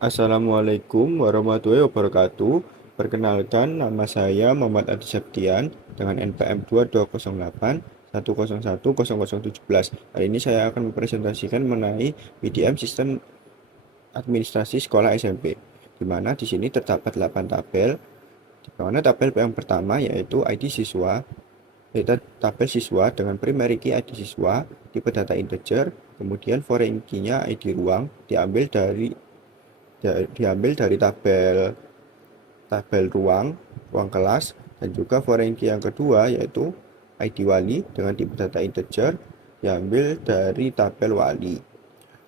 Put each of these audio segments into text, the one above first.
Assalamualaikum warahmatullahi wabarakatuh. Perkenalkan, nama saya Muhammad Adi Septian dengan NPM 220810110017. Hari ini saya akan mempresentasikan mengenai PDM Sistem Administrasi Sekolah SMP, di mana di sini terdapat 8 tabel. Di mana tabel yang pertama yaitu ID siswa, yaitu tabel siswa dengan primary key ID siswa, tipe data integer, kemudian foreign key-nya ID ruang diambil dari tabel ruang kelas, dan juga foreign key yang kedua yaitu ID wali dengan tipe data integer diambil dari tabel wali.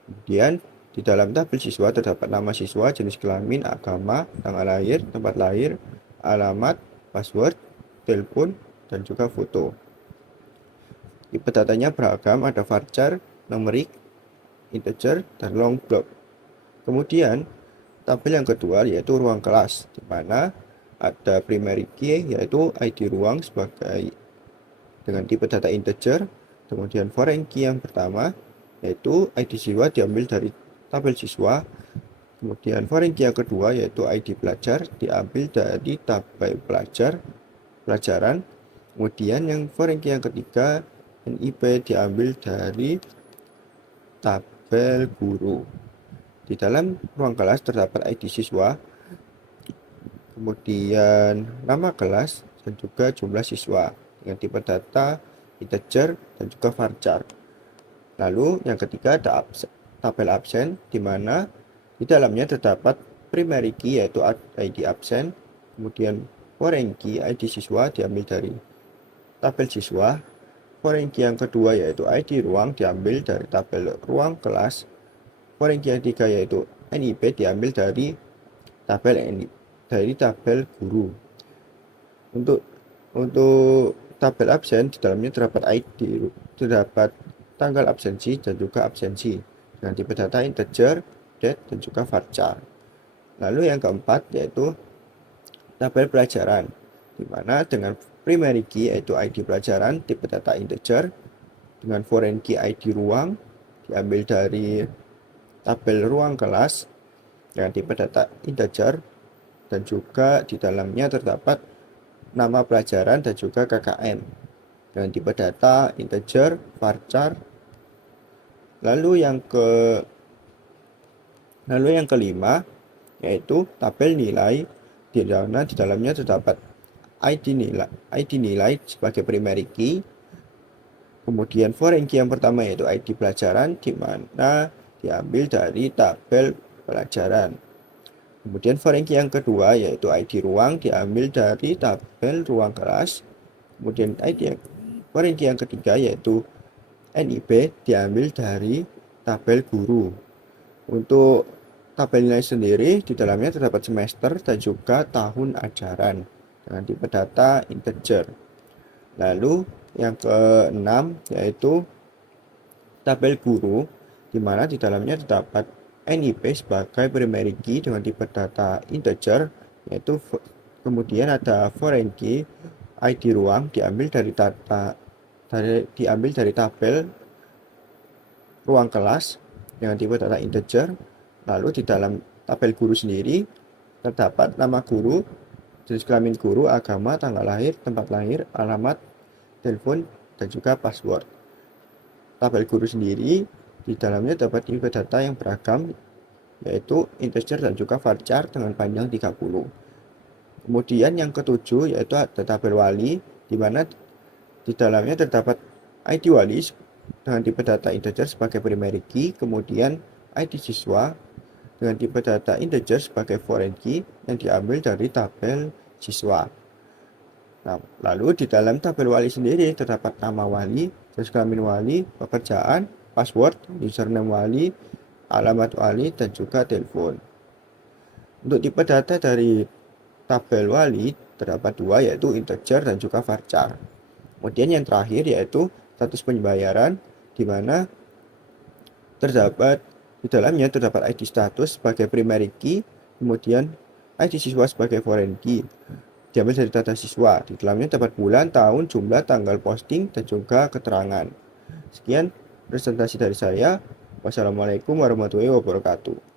Kemudian di dalam tabel siswa terdapat nama siswa, jenis kelamin, agama, tanggal lahir, tempat lahir, alamat, password, telepon, dan juga foto. Tipe datanya beragam, ada varchar, numerik, integer, dan long block. Kemudian tabel yang kedua yaitu ruang kelas, di mana ada primary key yaitu ID ruang sebagai dengan tipe data integer. Kemudian foreign key yang pertama yaitu ID siswa diambil dari tabel siswa. Kemudian foreign key yang kedua yaitu ID pelajar diambil dari tabel pelajaran. Kemudian yang foreign key yang ketiga NIP diambil dari tabel guru. Di dalam ruang kelas terdapat ID siswa, kemudian nama kelas, dan juga jumlah siswa dengan tipe data integer dan juga varchar. Lalu yang ketiga ada tabel absen, di mana di dalamnya terdapat primary key yaitu ID absen, kemudian foreign key ID siswa diambil dari tabel siswa, foreign key yang kedua yaitu ID ruang diambil dari tabel ruang kelas, foreign key yang ketiga yaitu NIP diambil dari tabel guru. Untuk tabel absen di dalamnya terdapat tanggal absensi dan juga absensi dengan tipe data integer, date, dan juga varchar. Lalu yang keempat yaitu tabel pelajaran, di mana dengan primary key yaitu ID pelajaran tipe data integer, dengan foreign key ID ruang diambil dari tabel ruang kelas dengan tipe data integer, dan juga di dalamnya terdapat nama pelajaran dan juga KKN dengan tipe data integer, varchar. Lalu yang kelima yaitu tabel nilai, di dalamnya terdapat ID nilai sebagai primary key. Kemudian foreign key yang pertama yaitu ID pelajaran, di mana diambil dari tabel pelajaran. Kemudian foreign key yang kedua yaitu ID ruang diambil dari tabel ruang kelas. Kemudian foreign key yang ketiga yaitu NIP diambil dari tabel guru. Untuk tabel nilai sendiri di dalamnya terdapat semester dan juga tahun ajaran dengan tipe data integer. Lalu yang keenam yaitu tabel guru, di mana di dalamnya terdapat NIP sebagai primary key dengan tipe data integer, yaitu kemudian ada foreign key ID ruang diambil dari tabel ruang kelas dengan tipe data integer. Lalu di dalam tabel guru sendiri terdapat nama guru, jenis kelamin guru, agama, tanggal lahir, tempat lahir, alamat, telepon, dan juga password. Tabel guru sendiri di dalamnya dapat tipe data yang beragam yaitu integer dan juga varchar dengan panjang 30. Kemudian yang ketujuh yaitu ada tabel wali, di mana di dalamnya terdapat ID wali dengan tipe data integer sebagai primary key, kemudian ID siswa dengan tipe data integer sebagai foreign key yang diambil dari tabel siswa. Nah, lalu di dalam tabel wali sendiri terdapat nama wali, jenis kelamin wali, pekerjaan, password, username wali, alamat wali, dan juga telepon. Untuk tipe data dari tabel wali terdapat dua yaitu integer dan juga varchar. Kemudian yang terakhir yaitu status pembayaran, di mana di dalamnya terdapat ID status sebagai primary key, kemudian ID siswa sebagai foreign key diambil dari data siswa. Di dalamnya terdapat bulan, tahun, jumlah, tanggal posting, dan juga keterangan. Sekian presentasi dari saya. Wassalamualaikum warahmatullahi wabarakatuh.